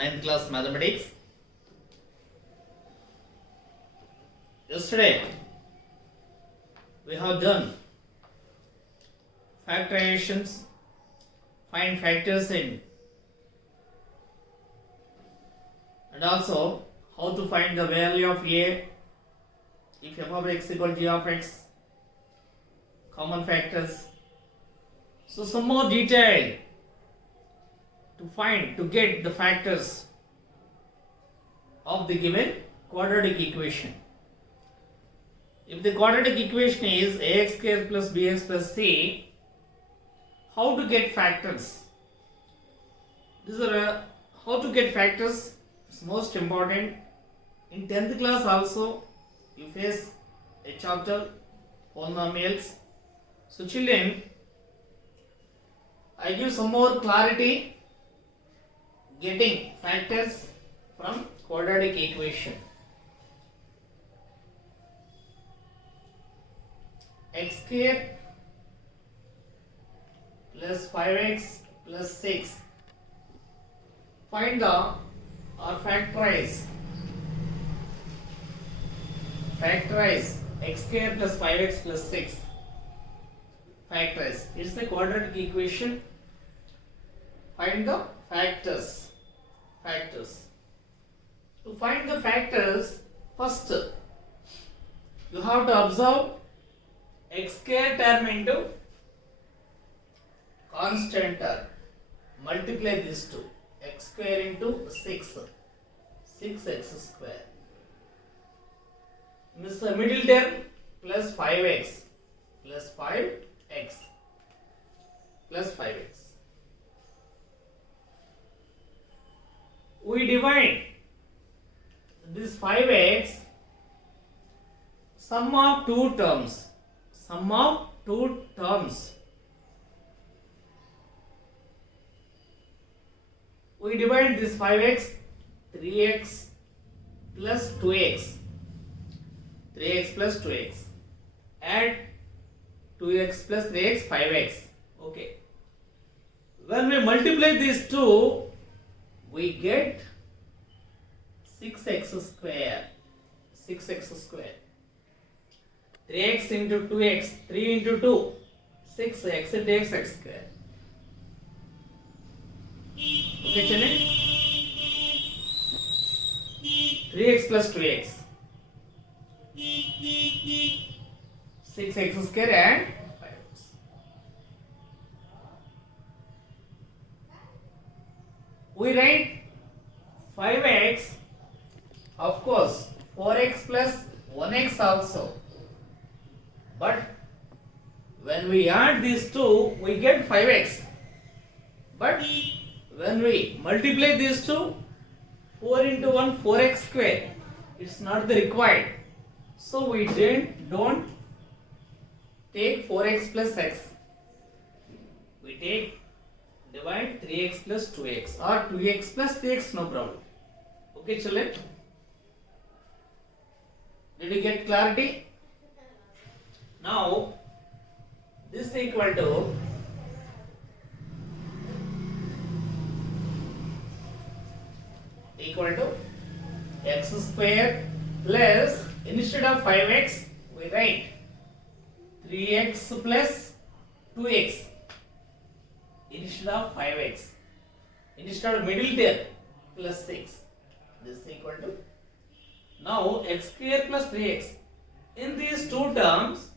ninth class mathematics. Yesterday we have done factorizations, find factors in, and also how to find the value of a if f of x equal to g of x, common factors. So some more detail to get the factors of the given quadratic equation. If the quadratic equation is ax square plus bx plus c, how to get factors? These are how to get factors is most important. In 10th class also you face a chapter polynomials. So children, I give some more clarity getting factors from quadratic equation. X square plus 5x plus 6. Find the or factorize x square plus 5x plus 6. Factorize. It's the quadratic equation. Find the factors. To find the factors, first you have to observe x square term into constant term. Multiply these two. X square into 6x square. This the middle term plus 5x plus 5x plus 5x. We divide this 5x sum of two terms. We divide this 5x 3x plus 2x. 3x plus 2x. Add 2x plus 3x 5x. Okay. When we multiply these two, we get 6x square. 3x into 2x, 3 into 2, 6x into x square. Okay, children? 3x plus 2x. 6x square and 5x. We write 5x, of course, 4x plus 1x also. But when we add these two, we get 5x. But when we multiply these two, 4 into 1, 4x square. It's not the required. So we don't take 4x plus x. We divide 3x plus 2x or 2x plus 3x, no problem. Okay, children? Did you get clarity? Now, this is equal to x square plus, instead of 5x, we write 3x plus 2x instead of 5x. Instead of middle term plus 6. This is equal to, now x square plus 3x. In these two terms,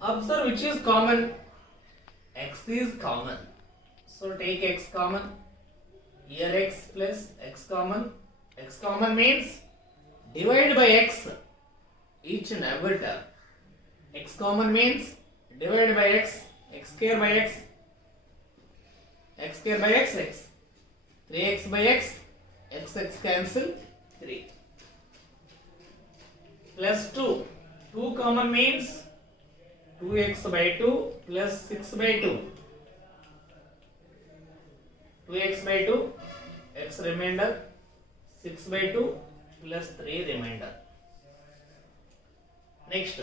observe which is common. X is common. So take x common. Here x plus x common. X common means divide by x each and every term. X common means divide by x. X square by x. X square by x, x. 3x by x. X cancel. 3. Plus 2. 2 common means 2x by 2 plus 6 by 2. 2x by 2, x remainder, 6 by 2 plus 3 remainder. Next,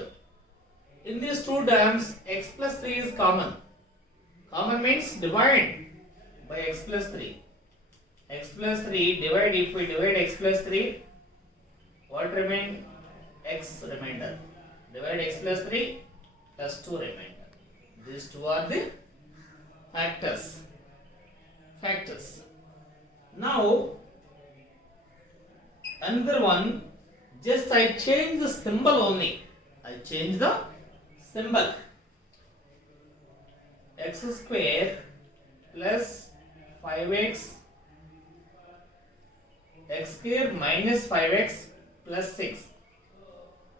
in these two terms, x plus 3 is common. Common means divide by x plus 3. x plus 3 divide, if we divide x plus 3, what remain? X remainder. Divide x plus 3 plus 2 remainder. These two are the factors. Now another one, just I change the symbol only. I change the symbol. X square plus 5x, x square minus 5x plus 6,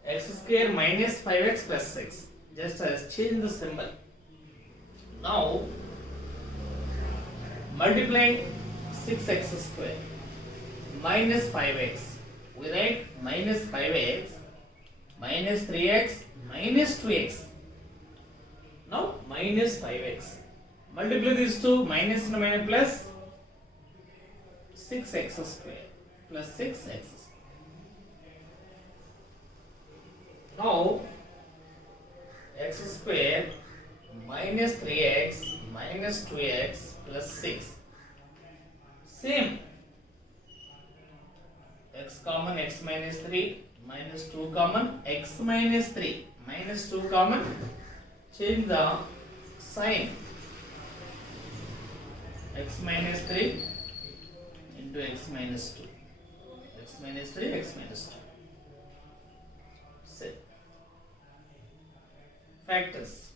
x square minus 5x plus 6. Just I change the symbol. Now multiplying 6x square minus 5x. We write minus 5x minus 3x minus 2x. Now minus 5x. Multiply these two, minus and minus plus 6x square plus 6x square. Now x square minus 3x minus 2x plus 6. Same. X common, x minus 3 minus 2 common, x minus 3 minus 2 common. Change the sign. X minus 3 into x minus 2. X minus 3, x minus 2. Set. Factors.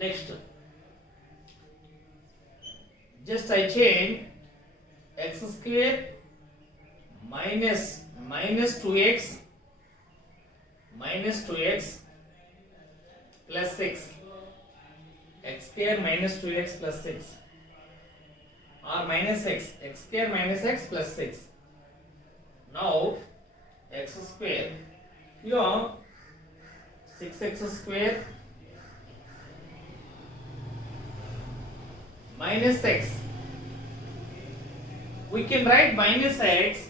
Next. Just I change x square minus 2x plus 6. X square minus 2x plus 6. Or minus x. X square minus x plus 6. Now x square. Here 6x square minus x. We can write minus x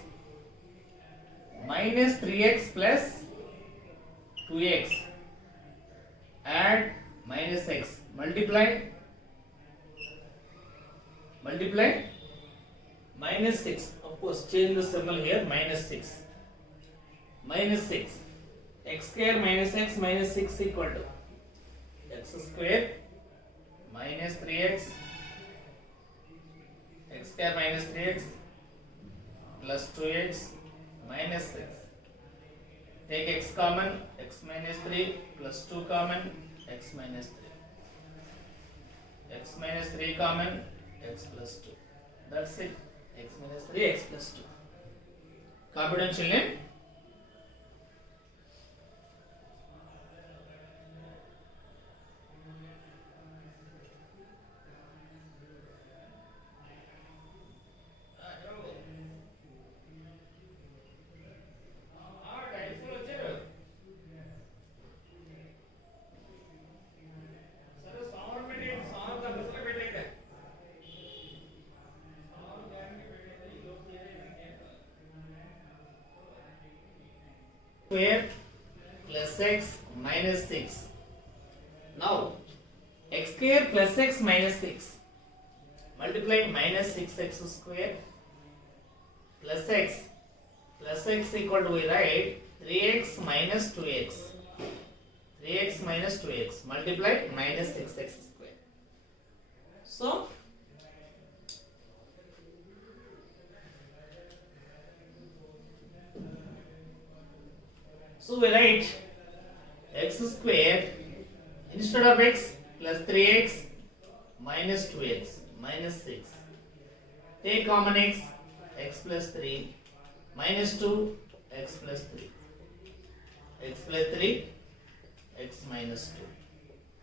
minus 3x plus 2x. Add minus x. Multiply minus 6. Of course, change the symbol here. Minus 6. Minus 6. X square minus x minus 6 equal to x square minus 3x. X square minus 3x plus 2x minus 6. Take x common, x minus 3 plus 2 common, x minus 3. X minus 3 common, x plus 2. That's it. X minus 3, x plus 2. Confident children? Square plus x minus 6. Now x square plus x minus 6. Multiply minus 6x square plus x equal to, we write 3x minus 2x. 3x minus 2x. Multiply minus 6x square. So we write x square instead of x plus 3x minus 2x minus 6. Take common x, x plus 3 minus 2, x plus 3. X plus 3, x minus 2.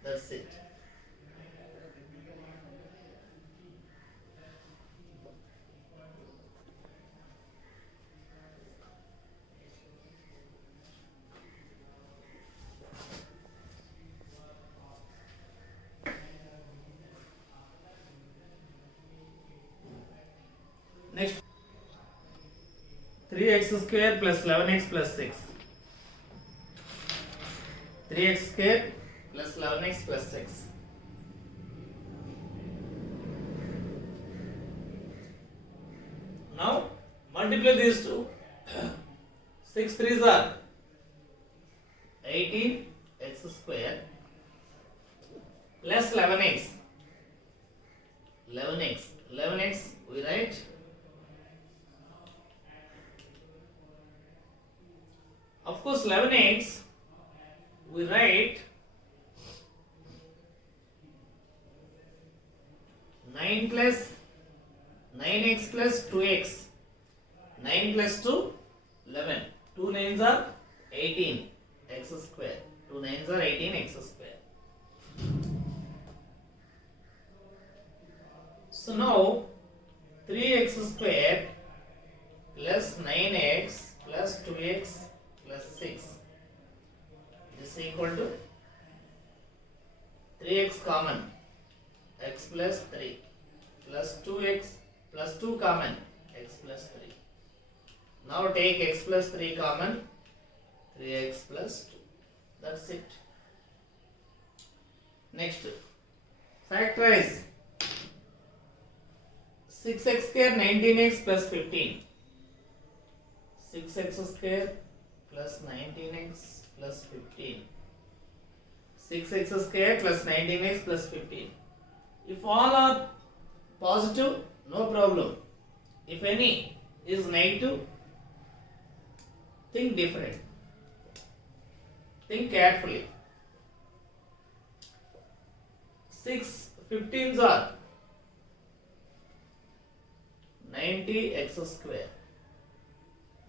That's it. Next, 3x square plus 11x plus 6. 3x square plus 11x plus 6. multiply these two. 6 3s are 18 x square plus 11x. 11x we write. Of course 11x we write 9 plus 9x plus 2x. 9 plus 2 11. 2 9s are 18 x square. 2 9s are 18 x square. So now 3x square plus 9x plus 2x plus 6 is equal to 3x common, x plus 3 plus 2x plus 2 common, x plus 3. Now take x plus 3 common, 3x plus 2. That's it. Next, factorize 6x square 19x plus 15. 6x square plus 19x plus 15. 6x square plus 19x plus 15. If all are positive, no problem. If any is negative, think different. Think carefully. 6 15s are 90x square.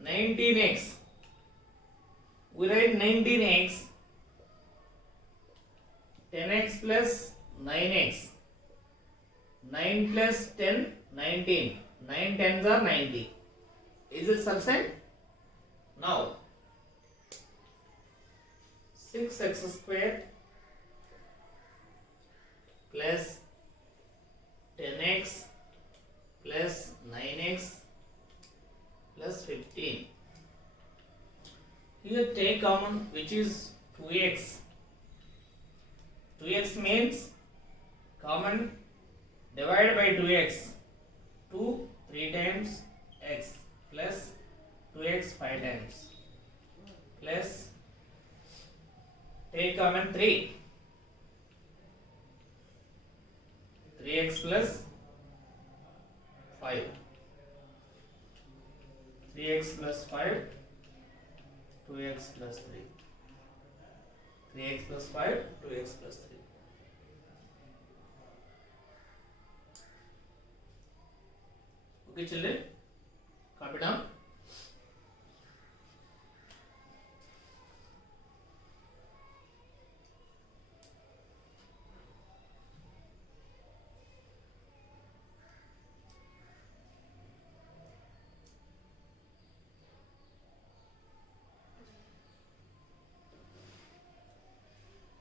19x. We write 19x. 10x plus 9x. 9 plus 10, 19. 9 10s are 90. Is it sufficient? Now, 6x square plus 10x plus 9x plus 15. Here take common, which is 2x. 2x means common divided by 2x. 2 3 times x plus 2x 5 times plus take common 3. 3x plus 5. 3x plus 5. 2x plus 3. 3x plus 5. 2x plus 3. Okay, children, copy down.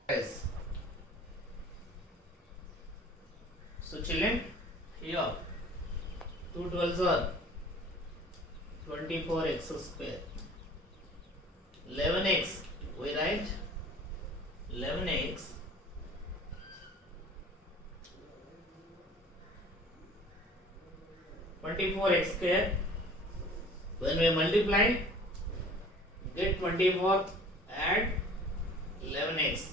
Yes. So, children, here 2 12s are 24x square. 11x, we write 11x (24x square). When we multiply, get 24, add 11x.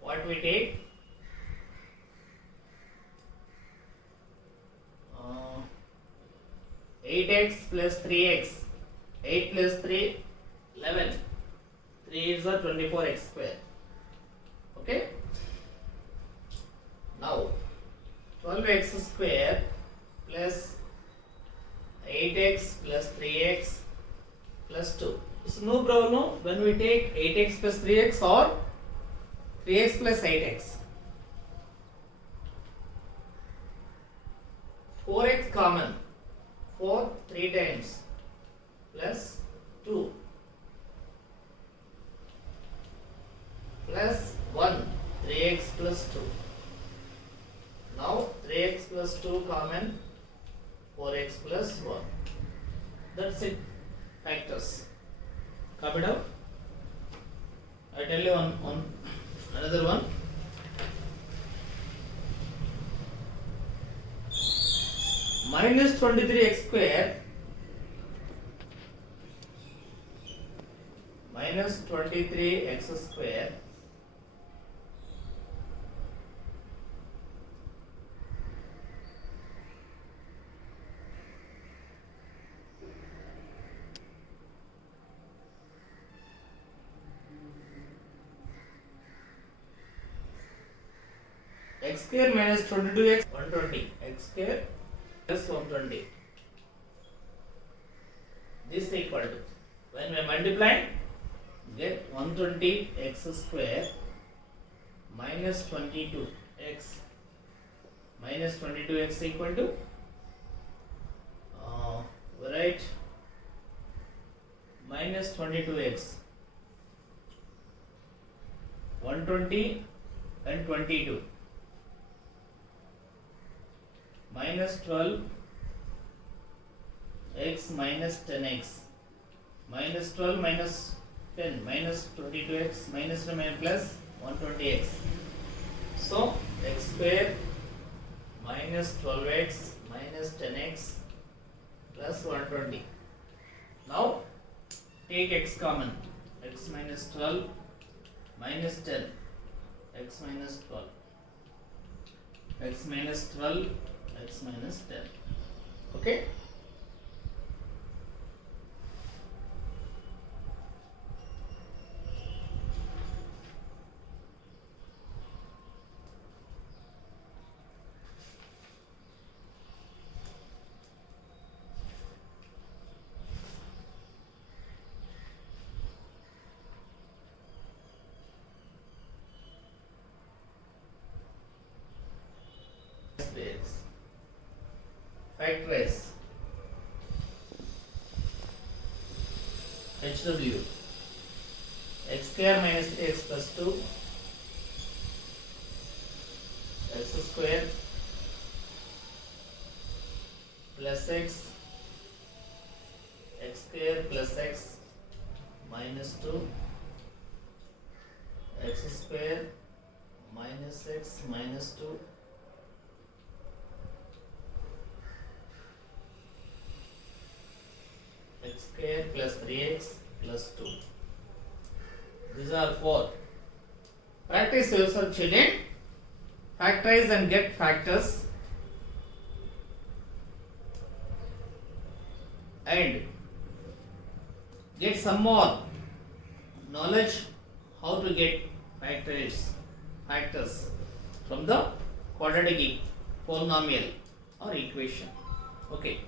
What we take? 8x plus 3x. 8 plus 3, 11. 3 is a 24x square. Okay? Now, 12x square plus 8x plus 3x plus 2. So, no problem when we take 8x plus 3x or 3x plus 8x. 4x common. 4 3 times plus 2 plus 1 3x plus 2. Now 3x plus 2 common, 4x plus 1. That's it. Factors. Copy down. I tell you on another one. Minus 23x square minus 23x square x square minus 22x 120 x square plus 120 this equal to when we multiply get 120 x square minus 22x minus 22x equal to right minus 22x 120 and 22 minus 12 x minus 10x minus 12 minus 10 minus 22x minus 10 plus 120x. So x square minus 12x minus 10x plus 120. Now take x common. X minus 12 minus 10 x minus 12 x minus 12 x minus 10. Okay. Factorize HW x square minus x plus 2 x square plus x x square plus x minus 2 x square minus x minus 2 x square plus 3x plus 2. These are 4. Practice yourself, children. Factorize and get factors. And get some more knowledge how to get factors from the quadratic polynomial or equation. Okay.